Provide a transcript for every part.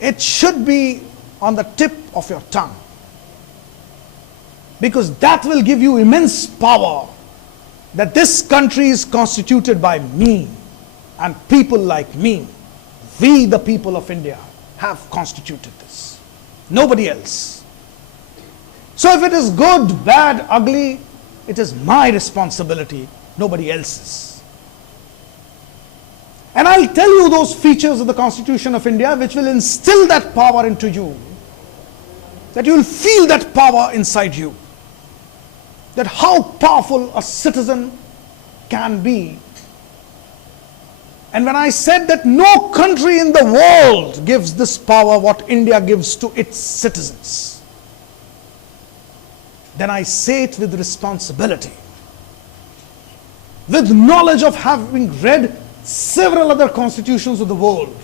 It should be on the tip of your tongue, because that will give you immense power, that this country is constituted by me and people like me. We, the people of India, have constituted this. Nobody else. So if it is good, bad, ugly, it is my responsibility, nobody else's. And I'll tell you those features of the Constitution of India which will instill that power into you, that you will feel that power inside you, that how powerful a citizen can be. And when I said that no country in the world gives this power what India gives to its citizens, then I say it with responsibility, with knowledge of having read several other constitutions of the world.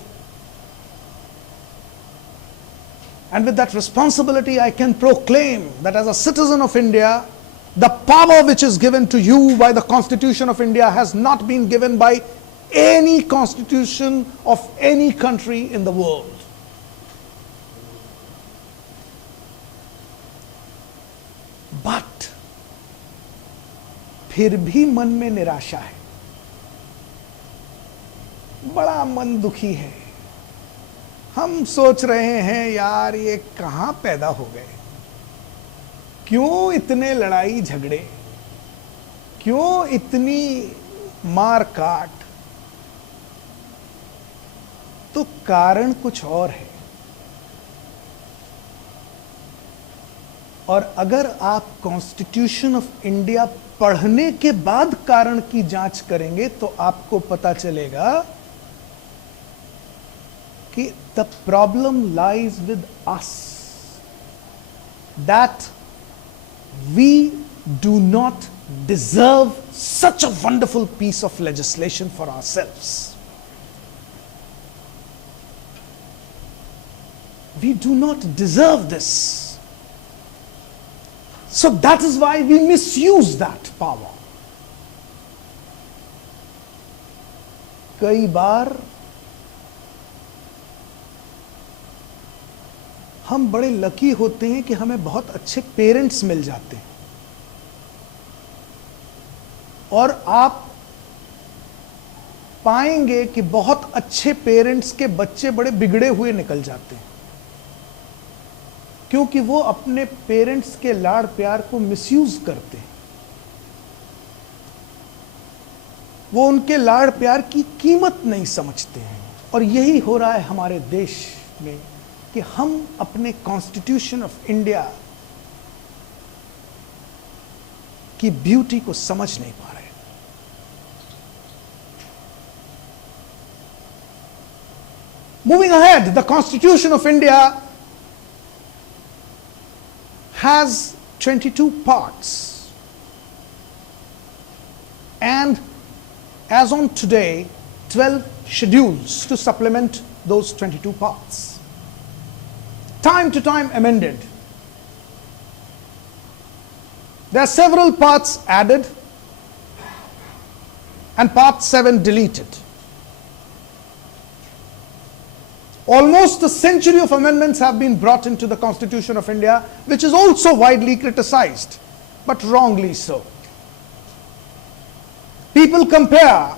And with that responsibility, I can proclaim that as a citizen of India, the power which is given to you by the Constitution of India has not been given by any constitution of any country in the world. But फिर भी मन में निराशा है, बड़ा मन दुखी है. हम सोच रहे हैं यार ये कहां पैदा हो गए, क्यों इतने लड़ाई झगड़े, क्यों इतनी मार काट. तो कारण कुछ और है. और अगर आप कॉन्स्टिट्यूशन ऑफ इंडिया पढ़ने के बाद कारण की जांच करेंगे तो आपको पता चलेगा कि the problem lies with us, that we do not deserve such a wonderful piece of legislation for ourselves. We do not deserve this. So that is why we misuse that power. कई बार हम बड़े lucky होते हैं कि हमें बहुत अच्छे parents मिल जाते हैं, और आप पाएंगे कि बहुत अच्छे पेरेंट्स के बच्चे बड़े बिगड़े हुए निकल जाते हैं, क्योंकि वो अपने पेरेंट्स के लाड़ प्यार को मिसयूज करते हैं. वो उनके लाड़ प्यार की कीमत नहीं समझते हैं. और यही हो रहा है हमारे देश में कि हम अपने कॉन्स्टिट्यूशन ऑफ इंडिया की ब्यूटी को समझ नहीं पा रहे. Moving ahead, the constitution of India has 22 parts, and as on today 12 schedules to supplement those 22 parts, time to time amended. There are several parts added and part 7 deleted. Almost a century of amendments have been brought into the Constitution of India, which is also widely criticized, but wrongly so. People compare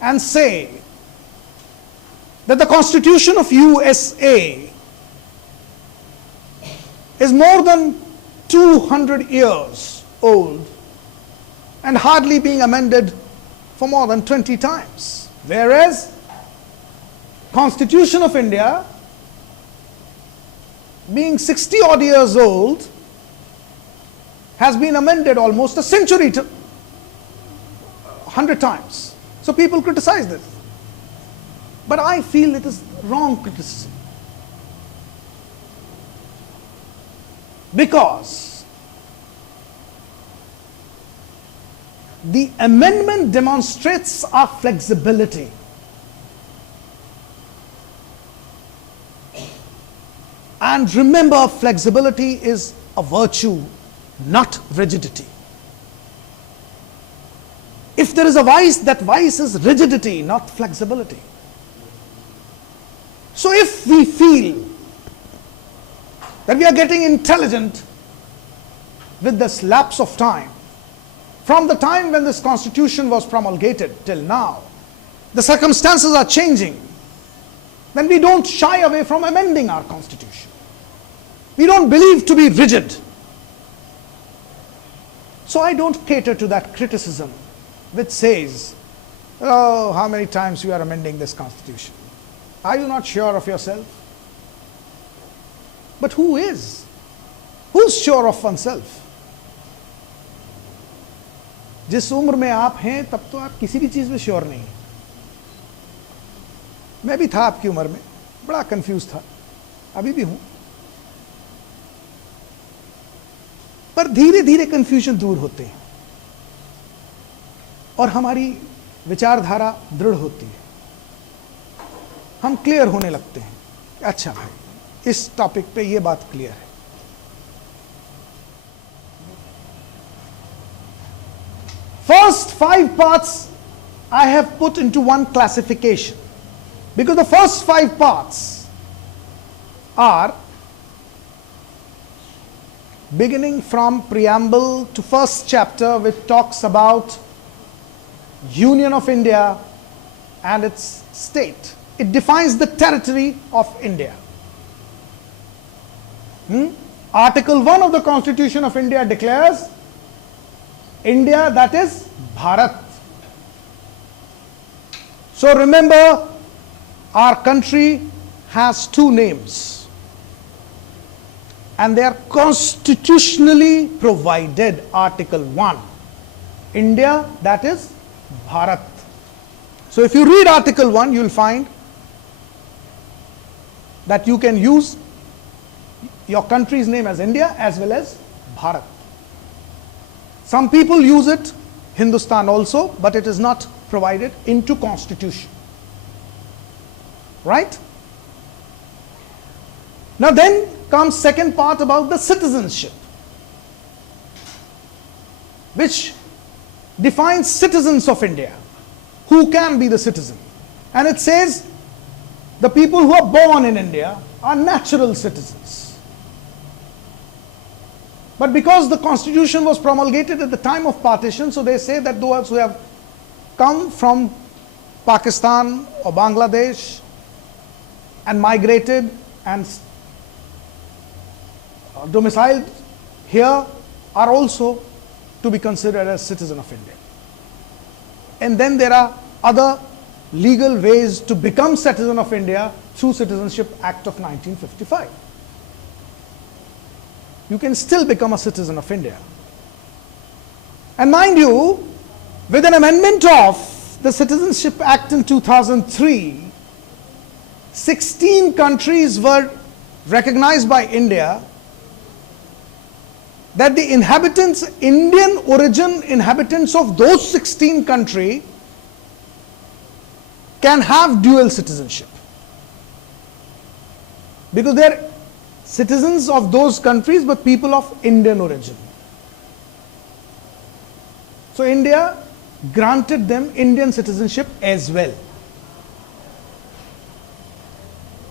and say that the Constitution of USA is more than 200 years old and hardly being amended for more than 20 times, whereas Constitution of India, being 60 odd years old, has been amended almost a century, 100 times. So people criticize this. But I feel it is wrong criticism. Because the amendment demonstrates our flexibility. And remember, flexibility is a virtue, not rigidity. If there is a vice, that vice is rigidity, not flexibility. So if we feel that we are getting intelligent with this lapse of time. From the time when this constitution was promulgated till now, the circumstances are changing. Then we don't shy away from amending our constitution. We don't believe to be rigid. So I don't cater to that criticism which says, oh, how many times you are amending this constitution? Are you not sure of yourself? But who is? Who's sure of oneself? जिस उम्र में आप हैं तब तो आप किसी भी चीज में श्योर नहीं। मैं भी था आपकी उम्र में, बड़ा कंफ्यूज था, अभी भी हूं, पर धीरे धीरे कंफ्यूजन दूर होते हैं और हमारी विचारधारा दृढ़ होती है। हम क्लियर होने लगते हैं। अच्छा भाई, इस टॉपिक पे ये बात क्लियर है। First 5 parts I have put into one classification, because the first 5 parts are beginning from preamble to first chapter, which talks about Union of India and its state. It defines the territory of India. Article 1 of the Constitution of India declares India, that is Bharat. So remember, our country has 2 names and they are constitutionally provided. Article 1, India, that is Bharat. So if you read Article 1, you will find that you can use your country's name as India as well as Bharat. Some people use it, Hindustan also, but it is not provided into constitution. Right? Now then comes second part about the citizenship, which defines citizens of India. Who can be the citizen? And it says the people who are born in India are natural citizens. But because the constitution was promulgated at the time of partition, so they say that those who have come from Pakistan or Bangladesh and migrated and domiciled here are also to be considered as citizen of India. And then there are other legal ways to become citizen of India through Citizenship Act of 1955. You can still become a citizen of India. And mind you, with an amendment of the Citizenship Act in 2003, 16 countries were recognized by India that the inhabitants, Indian origin inhabitants of those 16 countries can have dual citizenship, because they are citizens of those countries but people of Indian origin. So India granted them Indian citizenship as well.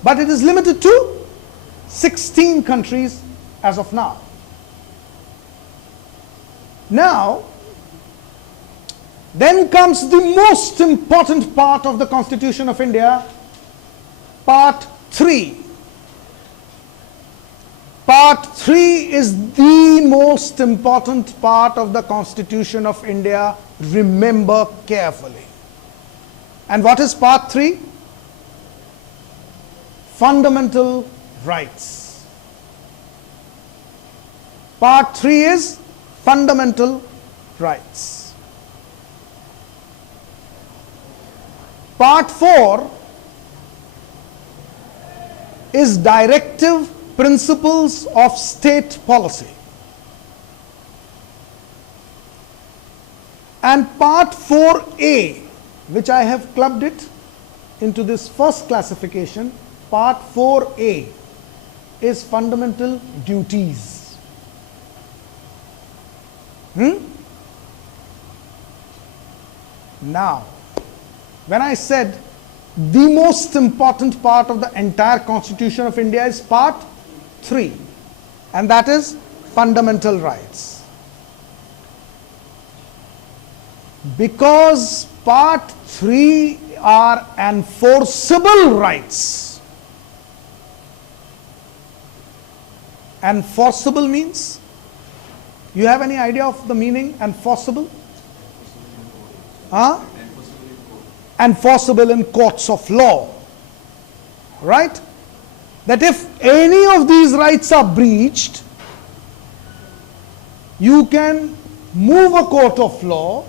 But it is limited to 16 countries as of now. Now, then comes the most important part of the Constitution of India, Part 3. Part 3 is the most important part of the Constitution of India. Remember carefully. And what is Part 3? Fundamental rights. Part 3 is fundamental rights. Part 4 is directive principles of state policy. And Part 4A, which I have clubbed it into this first classification, Part 4A is fundamental duties. Now, when I said the most important part of the entire Constitution of India is Part 3, and that is fundamental rights. Because part 3 are enforceable rights. Enforceable means, you have any idea of the meaning enforceable? Huh? Enforceable in courts of law, right? That if any of these rights are breached, you can move a court of law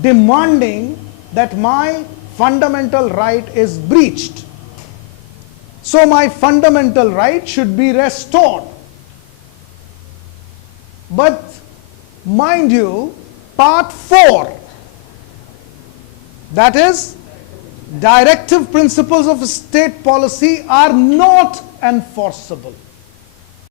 demanding that my fundamental right is breached. So my fundamental right should be restored. But mind you, part 4, that is, directive principles of state policy, are not enforceable.